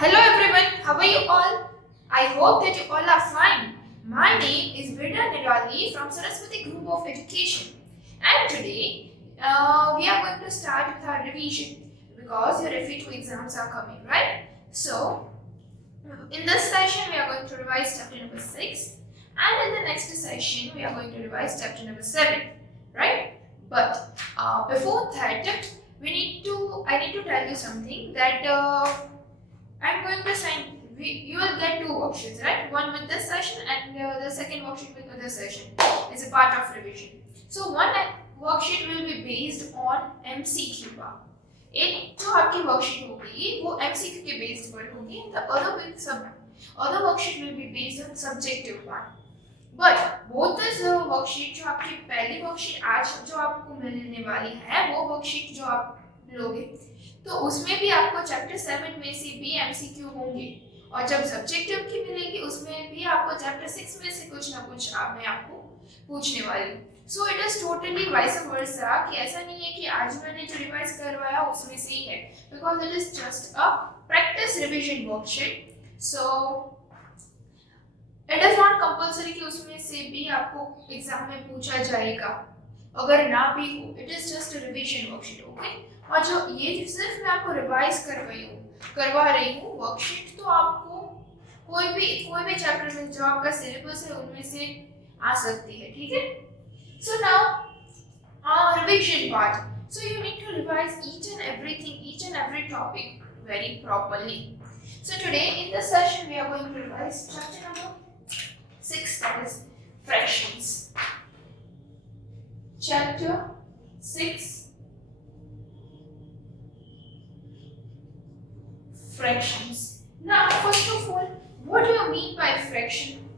Hello everyone, how are you all? I hope that you all are fine. My name is Brida Nirali from Saraswati Group of Education, and today we are going to start with our revision because your FE2 exams are coming, right? So, in this session we are going to revise chapter number 6, and in the next session we are going to revise chapter number 7, right? But before that, I need to tell you something that I'm going to send. You will get two worksheets, right? One with this session and the second worksheet with other session. It's a part of revision. So one worksheet will be based on MCQ का. एक जो आपकी worksheet होगी वो MCQ के based पर होगी. The other worksheet will be based on subjective part. But both this worksheet जो आपकी पहली worksheet आज जो आपको मिलने वाली है वो worksheet जो आप लोगे तो उसमें भी आपको चैप्टर 7 में से भी एमसीक्यू होंगे और जब सब्जेक्टिव की मिलेगी उसमें भी आपको चैप्टर 6 में से कुछ ना कुछ मैं आपको पूछने वाली हूँ. So it is totally vice versa कि ऐसा नहीं है कि आज मैंने जो रिवाइज करवाया उसमें से ही है because it is just a practice revision worksheet. So it is not compulsory कि उसमें से भी आपको एग्जाम में पूछा जाएगा. अगर ना भी हो it is just a revision worksheet. Okay, और जो ये सिर्फ मैं आपको रिवाइज करवा रही हूँ वर्कशीट तो आपको कोई भी चैप्टर में जो आपका सिलेबस है उनमें से आ सकती है. ठीक है. So now revision part. So you need to revise each and every topic very properly. So today in this session we are going to revise chapter number 6, that is fractions. Chapter 6, fractions. Now, first of all, what do you mean by fraction?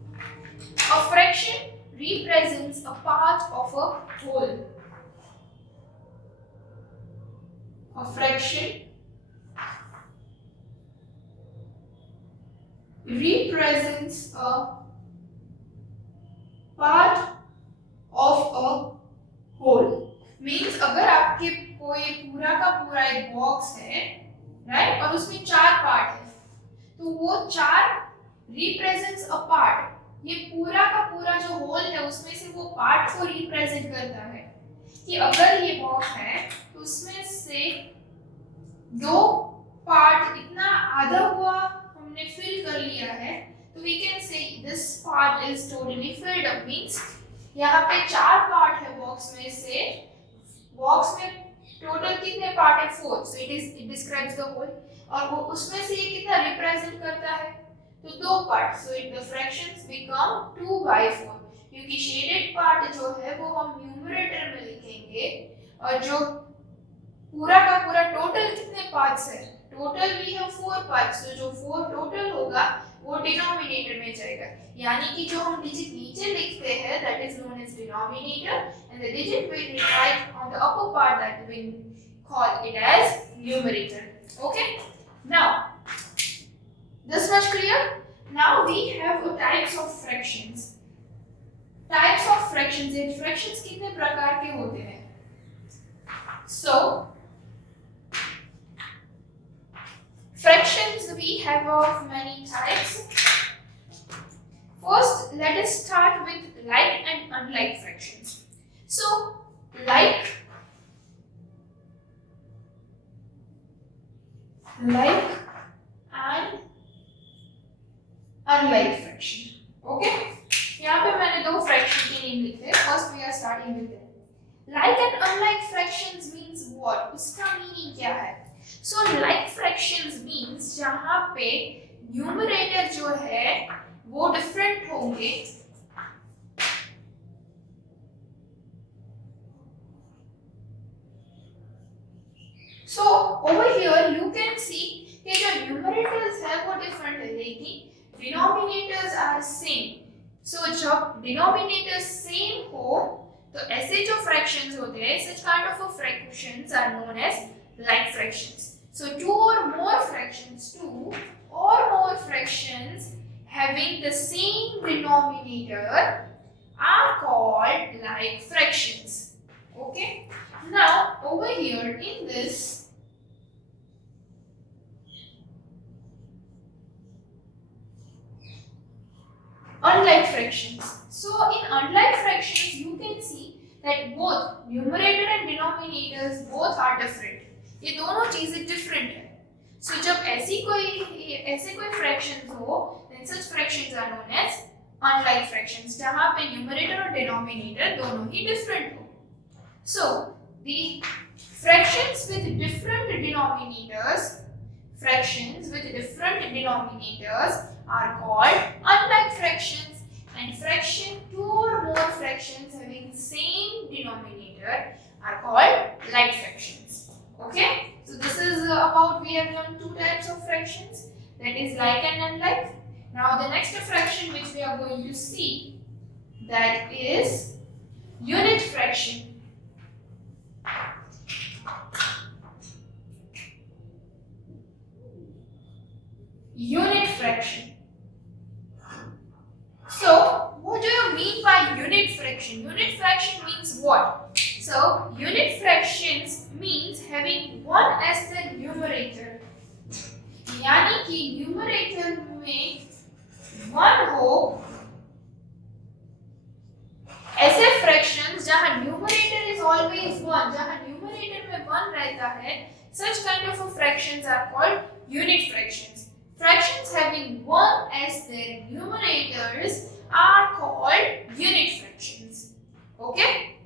A fraction represents a part of a whole. A fraction represents a part of a whole. Means अगर आपके कोई पूरा का पूरा एक box है, right, और उसमें 4 पार्ट है तो वो 4 रिप्रेजेंट्स अ पार्ट. ये पूरा का पूरा जो होल है उसमें से वो पार्ट को रिप्रेजेंट करता है कि अगर ये बॉक्स है तो उसमें से 2 पार्ट इतना आधा हुआ हमने फिल कर लिया है तो we can say this part is totally filled up. Means यहाँ पे 4 पार्ट है बॉक्स में से. बॉक्स में टोटल कितने पार्ट है 4. So it describes the whole और वो उसमें से ये कितना रिप्रेजेंट करता है तो 2 part. So it the fractions become 2/4 क्योंकि शेडेड पार्ट जो है वो हम न्यूमरेटर में लिखेंगे और जो पूरा का पूरा टोटल कितने पार्ट्स है टोटल भी है 4 पार्ट्स. तो जो 4 टोटल होगा वो डिनोमिनेटर में जाएगा. यानी कि जो हम डिजिट नीचे लिखते हैं that is known as denominator and the digit we write on the upper part that we call it as numerator. Okay, now this much clear. Now we have types of fractions. Types of fractions. ये fractions कितने प्रकार के होते हैं? So fractions we have of many types. First, let us start with like and unlike fractions. So like and unlike fraction. Okay, यहाँ पे मैंने 2 fraction के नेम लिखे हैं. First we are starting with like and unlike fractions means what? उसका meaning क्या है? So like fractions means जहाँ पे न्यूमरेटर जो है वो डिफरेंट होंगे So over here you can see कि जो न्यूमरेटर्स है वो डिफरेंट है लेकिन डिनोमिनेटर्स आर सेम. सो जब डिनोमिनेटर्स सेम हो तो ऐसे जो फ्रैक्शंस होते हैं such kind of fractions are known as like fractions. So two or more fractions having the same denominator are called like fractions. Okay, now over here in this unlike fractions. So in unlike fractions you can see that both numerator and denominators both are different. ये दोनों चीजें different है. So जब ऐसे कोई fractions हो, then such fractions are known as unlike fractions, जहाँ पे numerator और denominator दोनों ही different हो. So the fractions with different denominators are called unlike fractions, and two or more fractions having same denominator are called like fractions. Okay, so this is about, we have learned two types of fractions, that is like and unlike. Now the next fraction which we are going to see, that is unit fraction. Unit fraction. So what do you mean by unit fraction? Unit fraction means what? So unit fractions means having one as the numerator, यानी कि numerator में one हो, ऐसे fractions जहाँ numerator is always one, जहाँ numerator में one रहता है, such kind of fractions are called unit fractions. Fractions having one as their numerators are called unit fractions. Okay?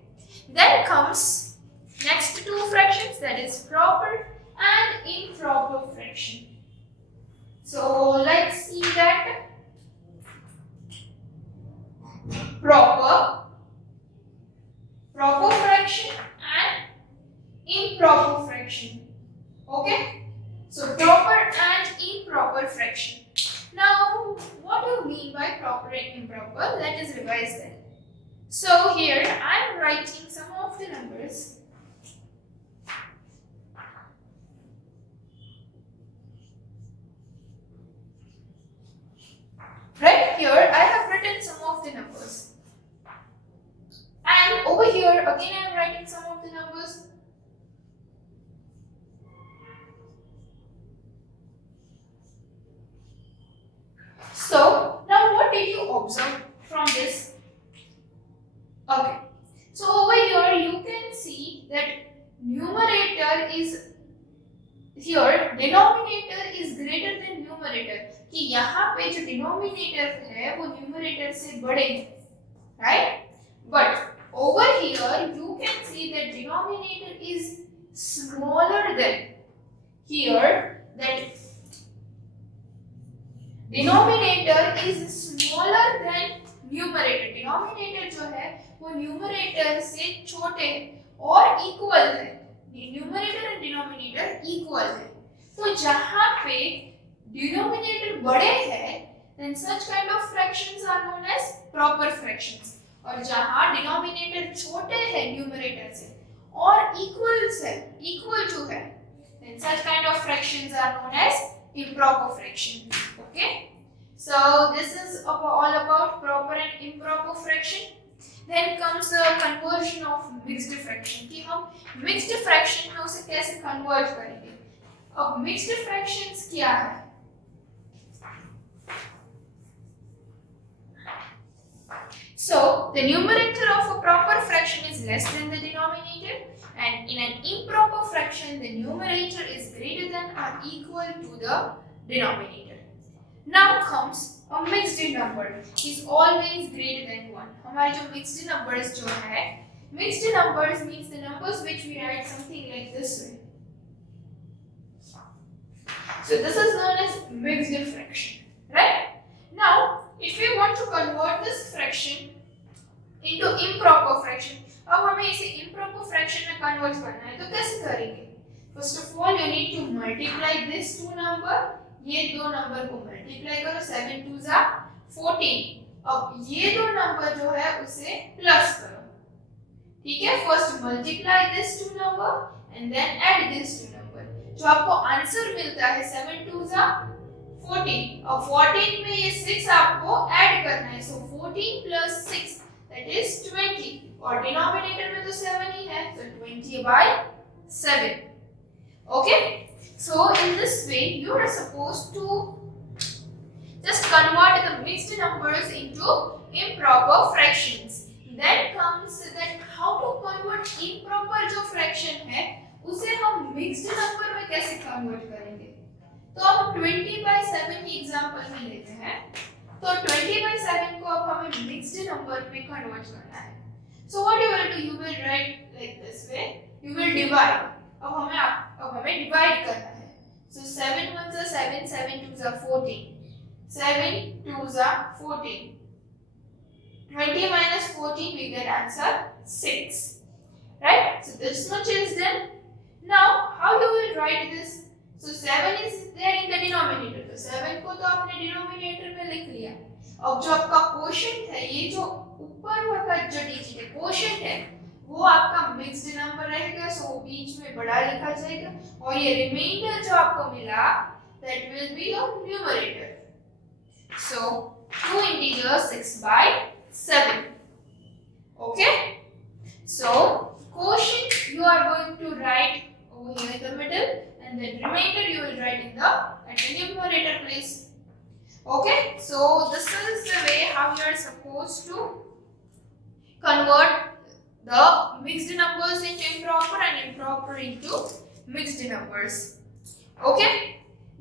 Then comes next two fractions, that is proper and improper fraction. So let's see that. Proper fraction and improper fraction. Okay? So proper and improper fraction. Now, what do you mean by proper and improper? Let us revise that. So here I am writing some of the numbers. Right here I have written some of the numbers. And over here again I am writing some of the numbers. So now what did you observe from this? Okay, so over here you can see that numerator is here, denominator is greater than numerator, कि यहाँ पे जो denominator है वो numerator से बड़े हैं, right? But over here you can see that denominator is smaller than here, that denominator is smaller than numerator. Denominator जो है वो numerator से छोटे हैं और equal है. Numerator and denominator equal है. तो जहाँ पे denominator बड़े हैं, then such kind of fractions are known as proper fractions. और जहाँ denominator छोटे हैं numerator से और equal to है, then such kind of fractions are known as improper fractions. Okay, so this is all about proper and improper fraction. Then comes the conversion of mixed fraction, कि हम mixed fraction में उसे कैसे convert करेंगे. अब mixed fractions क्या है? So the numerator of a proper fraction is less than the denominator, and in an improper fraction the numerator is greater than or equal to the denominator. Now comes a mixed number is always greater than 1. हमारे जो mixed numbers जो है, mixed numbers means the numbers which we write something like this way. So this is known as mixed fraction, right? Now if we want to convert this fraction into improper fraction, अब हमें इसे improper fraction में convert करना है, तो कैसे करेंगे? First of all you need to multiply this two number, ये दो नंबर को मल्टीप्लाई करो, 7 2 जा 14. अब ये दो नंबर जो है उसे प्लस करो, ठीक है? First multiply this two number and then add this two number. जो आपको आंसर मिलता है 7 2 जा 14. अब 14 में ये 6 आपको ऐड करना है, सो 14 प्लस 6 दैट इज 20, और डिनोमिनेटर में तो 7 ही है, तो 20/7. Okay, so in this way you are supposed to just convert the mixed numbers into improper fractions. Then comes that how to convert improper जो fraction है उसे हम mixed number में कैसे convert करेंगे. तो हम 20/7 की एग्जांपल में लेते हैं. तो 20/7 को अब हमें mixed number में convert करना है. So what you will do? You will write like this way. You will divide. अब हमें divide करना है. So 7 1s are 7, 7 2s are 14. 7 2s are 14. 20 minus 14 we get answer 6. Right? So this much is done. Now how you will write this? So 7 is there in the denominator. तो 7 को तो आपने denominator में लिख लिया. अब जो आपका quotient है, ये जो ऊपर वाला जो डिजिट है quotient है, वो आपका mixed number रहेगा. So बीच में बड़ा लिखा जाएगा और ये remainder जो आपको मिला that will be your numerator. So 2 integers 6/7. Okay? So quotient you are going to write over here in the middle, and the remainder you will write in at the numerator place. Okay? So this is the way how you are supposed to convert the mixed numbers into improper and improper into mixed numbers. Okay?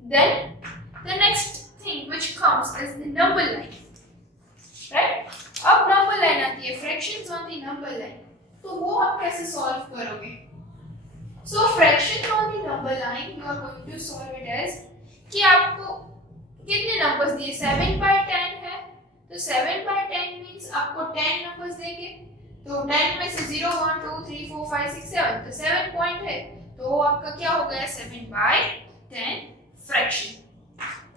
Then the next thing which comes is the number line. Right? अब number line आती है, fractions on the number line. तो वो आप कैसे solve करोगे? So fraction on the number line you are going to solve it as कि आपको कितने numbers दिए? 7/10 है, तो 7/10 means आपको 10 numbers देंगे. तो 10 में से 0 1 2 3 4 5 6 7, तो 7 पॉइंट है, तो आपका क्या हो गया? 7/10 fraction.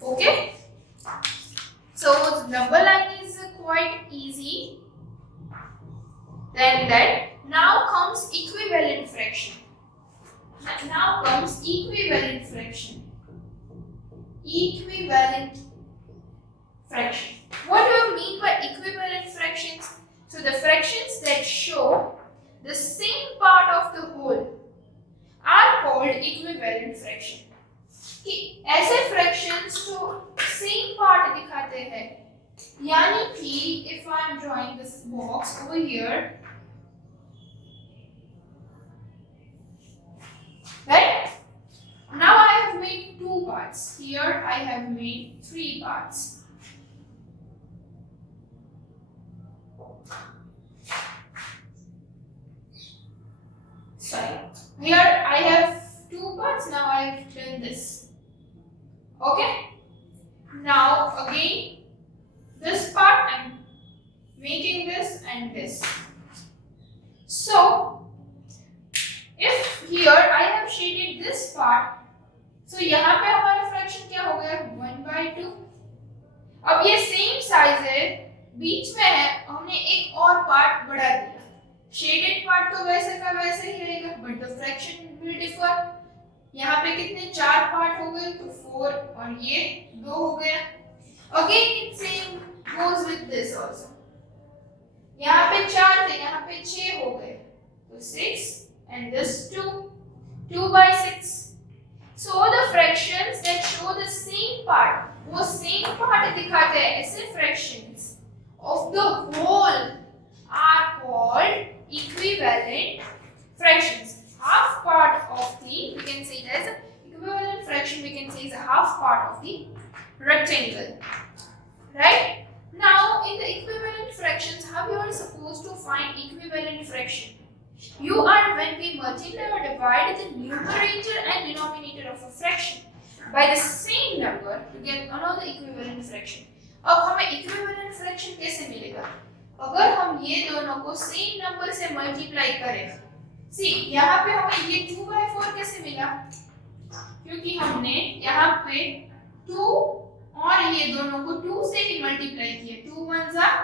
Okay? So number line is quite easy. Then that now comes equivalent fraction. Now comes equivalent fraction. Equivalent fraction. What do you mean by equivalent fractions? So the fractions that show the same part of the whole are called equivalent fraction. कि ऐसे fractions जो same part दिखाते हैं, यानी कि if I am drawing this box over here, right? Now I have made 2 parts. Here I have made 3 parts. Sorry. Here I have 2 parts. Now I have done this. Okay? Now again, this part I'm making this and this. So if here I have shaded this part, so यहाँ पे हमारा fraction क्या हो गया? 1/2. अब ये same size है, बीच में है, हमने एक और part बढ़ा दिया. Shaded part तो वैसे का वैसे ही रहेगा, but the fraction will differ. यहाँ पे कितने 4 पार्ट हो गए, तो 4 और ये 2 हो गया. Again it same goes with this also. यहाँ पे 4 थे, यहाँ पे 6 हो गए, तो 6 and this 2/6. So the fractions that show the same part, वो same part दिखाते हैं, ऐसे fractions of the whole are called equivalent fractions. Half part of the, we can say it as equivalent fraction, we can say is a half part of the rectangle. Right? Now in the equivalent fractions, how you are supposed to find equivalent fraction? You are when we multiply or divide the numerator and denominator of a fraction by the same number to get another equivalent fraction. अब हमें equivalent fraction कैसे मिलेगा? अगर हम ये दोनों को same number से multiply करें. See, यहाँ पे हमें ये 2/4 कैसे मिला? क्योंकि हमने यहाँ पे 2 और ये दोनों को 2 से ही मल्टीप्लाई किया. 2 1s are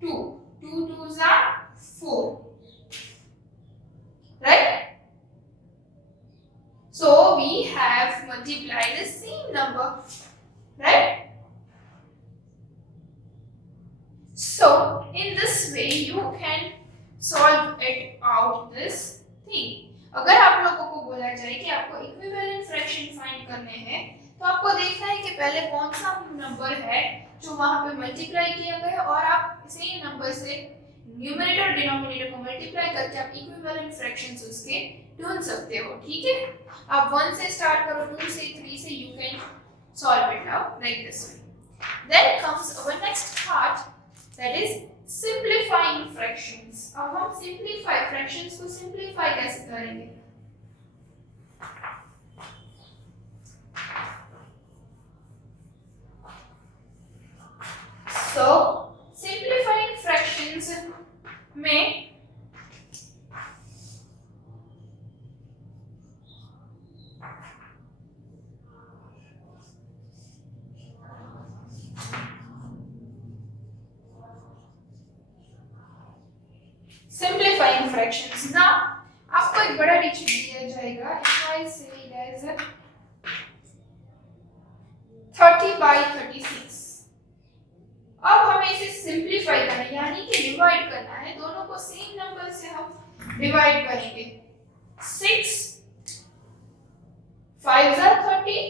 2, 2 2s are 4, right? So we have multiplied the same number, right? So in this way you can solve it out this thing. अगर आप लोगों को बोला जाए कि आपको इक्विवेलेंट फ्रैक्शन फाइंड करने हैं, तो आपको देखना है कि पहले कौन सा नंबर है जो वहां पे मल्टीप्लाई किया गया है, और आप सेम नंबर से न्यूमरेटर और डिनोमिनेटर को मल्टीप्लाई करके आप इक्विवेलेंट फ्रैक्शंस उसके ढूंढ सकते हो। ठीक है, आप 1 से स्टार्ट करो, 2 से, 3 से, you can solve it out like this way. Then comes our next part, that is simplifying fractions. अब हम सिंप्लीफाई फ्रैक्शंस को सिंप्लीफाई कैसे करेंगे? So simplifying fractions में simplifying fractions ना आपको एक बड़ा डिजिट दिया जाएगा, if I say it as 30/36। अब हमें इसे सिंप्लीफाई करना है, यानी कि डिवाइड करना है। दोनों को सेम नंबर से हम डिवाइड करेंगे। 6 5 are 30,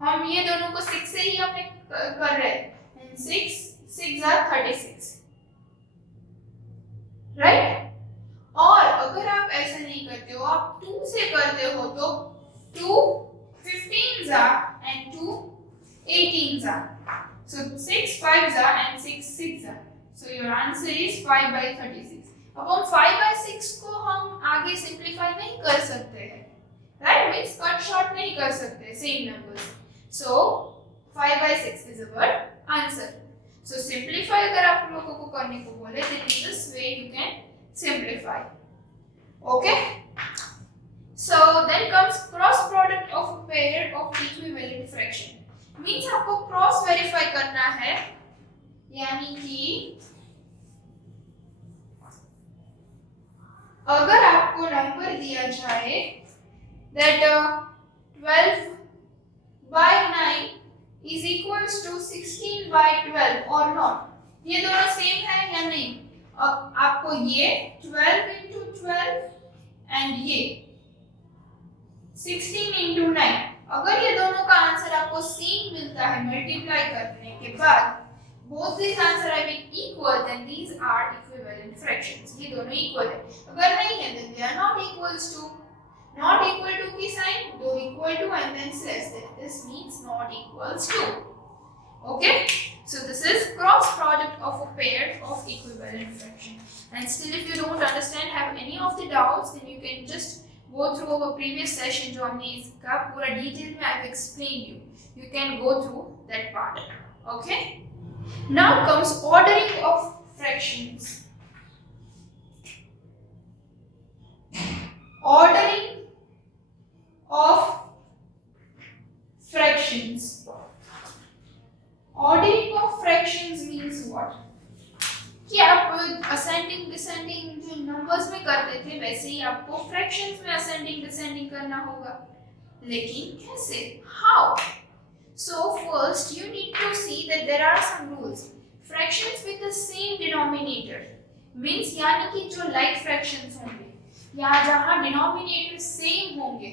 हम ये दोनों को 6 से ही हमने कर रहे हैं। 6 6 are 36, राइट? और अगर आप ऐसा नहीं करते हो, आप 2 से करते हो, तो 2 15s are and 2 18s are. So 6 5s are and 6 6s are. So your answer is 5/36. अब हम 5/6 को हम आगे सिंप्लीफाई नहीं कर सकते हैं, राइट? मींस कट शॉर्ट नहीं कर सकते same numbers. So 5/6 is our answer. So simplify अगर आप लोगों को करने को बोले, then in this way you can simplify. Okay? So then comes cross product of a pair of equivalent fraction. Means आपको क्रॉस वेरीफाई करना है, यानी कि अगर आपको नंबर दिया जाए that 12/9 is equals to 16/12 or not, ये दोनों सेम है या नहीं? अब आपको ये 12 into 12 and ये 16 into 9, अगर ये दोनों का आंसर आपको सेम मिलता है मल्टीप्लाई करने के बाद, both these answer are being equal, then these are equivalent fractions. ये दोनों इक्वल है। अगर नहीं है then they are not equals to, not equal to की साइन दो equal to and then less than, this means not equals to. Okay, so this is cross product of a pair of equivalent fraction. And still if you don't understand, have any of the doubts, then you can just go through our previous session जो हमने इसका पूरा detail में I've explained you. You can go through that part. Okay. Now comes ordering of fractions. Ordering of fractions. Ordering of fractions means what? कि आप ascending descending जो numbers में करते थे, वैसे ही आपको फ्रैक्शंस में असेंडिंग डिसेंडिंग करना होगा। लेकिन कैसे? How? So first you need to see that there are some rules. Fractions with the same denominator means यानी कि जो like fractions होंगे या जहाँ denominator same होंगे,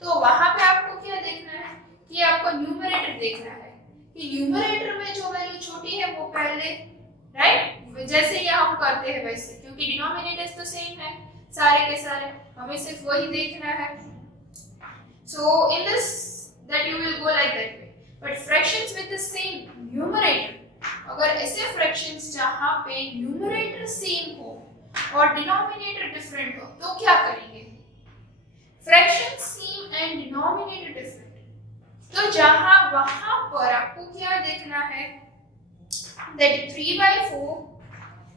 तो वहाँ पे आपको क्या देखना है कि आपको न्यूमरेटर देखना है कि न्यूमरेटर में जो वैल्यू छोटी है वो पहले, राइट? जैसे ये हम करते हैं वैसे, क्योंकि डिनोमिनेटर्स तो सेम है सारे के सारे, हमें सिर्फ वही देखना है। So in this that you will go like that way. But fractions with the same numerator, अगर ऐसे fractions जहाँ पे numerator same हो और denominator different हो, तो क्या करेंगे? Fractions same and denominator different, तो जहाँ वहाँ पर आपको क्या देखना है? That 3/4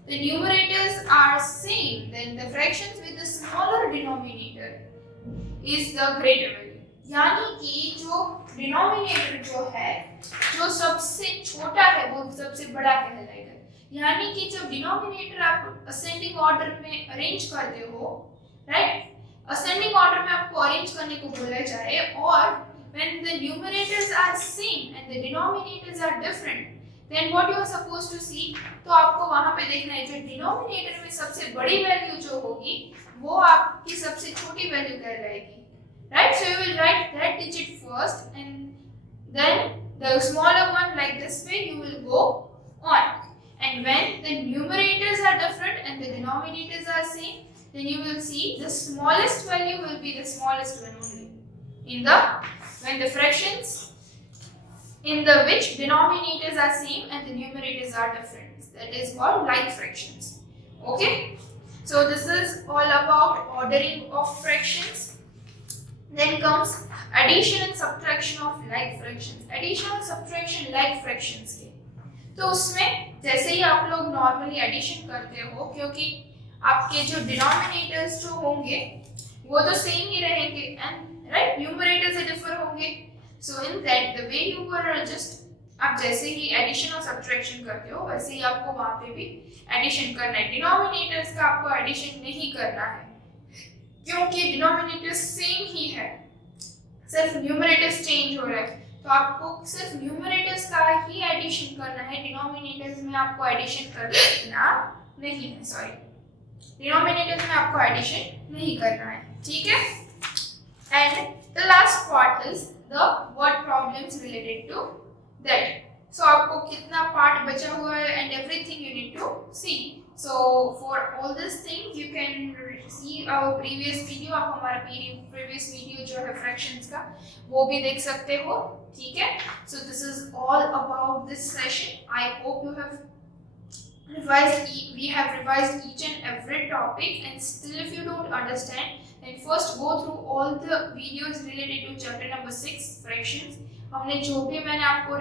the numerators are same, then the fractions with the smaller denominator is the greater value. यानी कि जो डिनोमिनेटर जो है, जो सबसे छोटा है वो सबसे बड़ा कहलाएगा। यानी कि जब डिनोमिनेटर आप असेंडिंग ऑर्डर में अरेंज करते हो, राइट? असेंडिंग ऑर्डर में आपको अरेंज करने को बोला जाए और when the numerators are same and the denominators are different, then what you are supposed to see, तो आपको वहां पे देखना है जो डिनोमिनेटर में सबसे बड़ी वैल्यू जो होगी वो आपकी सबसे छोटी वैल्यू कहलाएगी, right? So you will write that digit first and then the smaller one like this way you will go on. And when the numerators are different and the denominators are same, then you will see the smallest value will be the smallest one only. When the fractions in the which denominators are same and the numerators are different, that is called like fractions. Okay, so this is all about ordering of fractions. Then comes addition and subtraction of like fractions. Addition और subtraction like fractions के, तो उसमें जैसे ही आप लोग normally addition करते हो, क्योंकि आपके जो डिनोमिनेटर्स जो होंगे वो तो सेम ही रहेंगे एंड राइट न्यूमरेटर्स से डिफर होंगे. So in that the way you are just, आप जैसे ही एडिशन और सब्ट्रैक्शन करते हो वैसे ही आपको वहां पे भी एडिशन करना है. डिनोमिनेटर्स का आपको एडिशन नहीं करना है क्योंकि डिनोमिनेटर्स सेम ही है, सिर्फ न्यूमरेटर्स चेंज हो रहा है. तो आपको सिर्फ न्यूमरेटर्स का ही एडिशन करना है, डिनोमिनेटर्स में आपको एडिशन करना नहीं है. सॉरी, डिनोमिनेटर्स में आपको एडिशन नहीं करना है. ठीक है. And the last part is the word problems related to that. So आपको कितना पार्ट बचा हुआ है and everything you need to see. So for all these things you can see our previous video. आप हमारा previous video जो है fractions का वो भी देख सकते हो. ठीक है. So this is all about this session. I hope you have we have revised each and every topic, and still if you don't understand then first go through all the videos related to chapter number 6 fractions. हमने जो भी मैंने आपको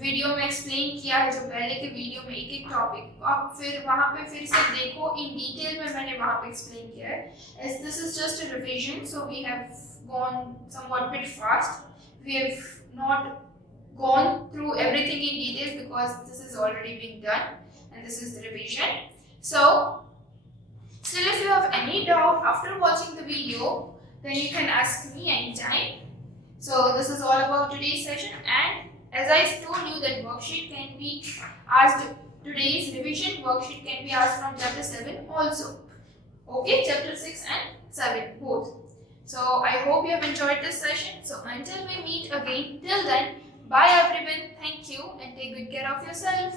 video में explain किया है, जो पहले के वीडियो में एक एक टॉपिक आप फिर वहाँ पे फिर से देखो, इन डिटेल में मैंने वहाँ पे एक्सप्लेन किया है. As this is just a revision, so we have gone somewhat bit fast. We have not gone through everything in detail because this is already being done and this is the revision. So still if you have any doubt after watching the video, then you can ask me anytime. So this is all about today's session, and as I told you that worksheet can be asked, today's revision worksheet can be asked from chapter 7 also. Okay, chapter 6 and 7 both. So I hope you have enjoyed this session. So until we meet again, till then, bye everyone. Thank you and take good care of yourself.